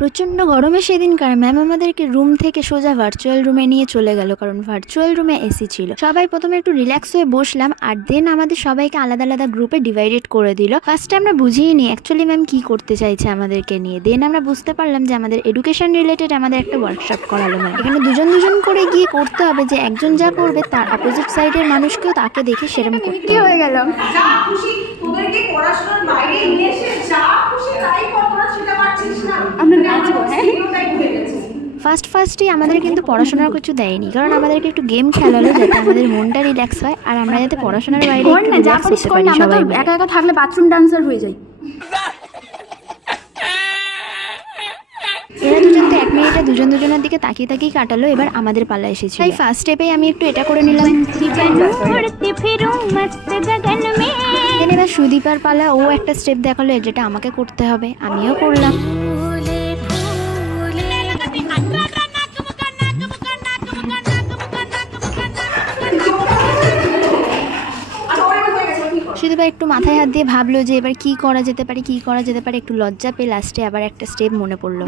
প্রচণ্ড গরমে সেদিনকার ম্যাম আমাদেরকে রুম থেকে সোজা ভার্চুয়াল রুমে নিয়ে চলে গেল, কারণ ভার্চুয়াল রুমে এসি ছিল। সবাই প্রথমে একটু রিল্যাক্স হয়ে বসলাম, আর দেন আমাদের সবাইকে আলাদা আলাদা গ্রুপে ডিভাইডেড করে দিল। ফার্স্টে আমরা বুঝিনি অ্যাকচুয়ালি ম্যাম কি করতে চাইছে আমাদেরকে নিয়ে। দেন আমরা বুঝতে পারলাম যে আমাদের এডুকেশন রিলেটেড আমাদের একটা ওয়ার্কশপ করালো ম্যাম। এখানে দুজন দুজন করে গিয়ে করতে হবে, যে একজন যা করবে তার অপোজিট সাইডের মানুষকেও তাকে দেখে সেরকম করতে হয়ে গেল। যা খুশি তোদেরকে পড়াশোনার বাইরে নিয়ে এসে যা খুশি তাই কর, তোরা সেটা পারছিস না, আমরা নাচবো। হ্যাঁ, ফার্স্টে আমাদের কিন্তু পড়াশোনার কিছু দেয়নি, কারণ আমাদেরকে একটু গেম খেলালো যাতে আমাদের মনটা রিল্যাক্স হয় আর আমরা যাতে পড়াশোনার বাইরে সবাই একা একা থাকলে বাথরুম ডান্সার হয়ে যায়। এরা দুজন তো 1 মিনিটে দুজন দুজনের দিকে তাকিয়ে তাকিয়ে কাটালো। এবার আমাদের পালা এসেছে। তাই ফার্স্ট স্টেপে আমি একটু এটা করে নিলাম। এবার সুদীপার পালা, ও একটা স্টেপ দেখালো যেটা আমাকে করতে হবে, আমিও করলাম। সুদীপা একটু মাথায় হাত দিয়ে ভাবলো যে এবার কি করা যেতে পারে, একটু লজ্জা পেয়ে লাস্টে আবার একটা স্টেপ মনে পড়লো।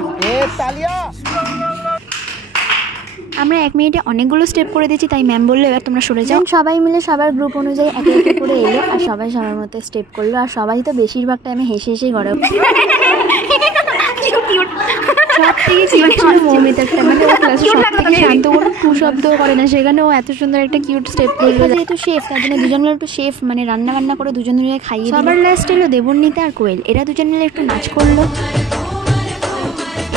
আমরা 1 মিনিটে অনেকগুলো স্টেপ করে দিয়েছি, তাই ম্যাম বললো এবার তোমরা সরে যাও। সবাই মিলে সবার গ্রুপ অনুযায়ী একে একে করে এলো আর সবাই সবার মতো স্টেপ করলো, আর সবাই তো বেশিরভাগ টাইমে হেসে হেসেই ঘরে। শান্ত কোনো টু শব্দ করে না, সেখানে ও এত সুন্দর একটা কিউট স্টেপ করলো। যেহেতু শেফ, তার জন্য দুজন মিলে একটু শেফ মানে রান্না বান্না করে দুজন মিলে খাইয়ে। সবার লাস্ট এলো দেবর্ণিতা আর কোয়েল, এরা দুজন মিলে একটু নাচ করলো।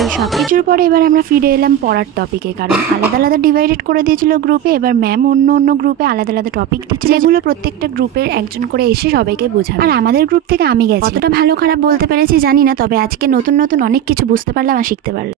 এই সব কিছুর পরে এবার আমরা ফিরে এলাম পড়ার টপিকে, কারণ আলাদা আলাদা ডিভাইডেড করে দিয়েছিল গ্রুপে। এবার ম্যাম অন্য অন্য গ্রুপে আলাদা আলাদা টপিক দিচ্ছিল, যেগুলো প্রত্যেকটা গ্রুপের একজন করে এসে সবাইকে বোঝাবে। আর আমাদের গ্রুপ থেকে আমি গেছি। কতটা ভালো খারাপ বলতে পেরেছি জানি না, তবে আজকে নতুন নতুন অনেক কিছু বুঝতে পারলাম আর শিখতে পারলাম।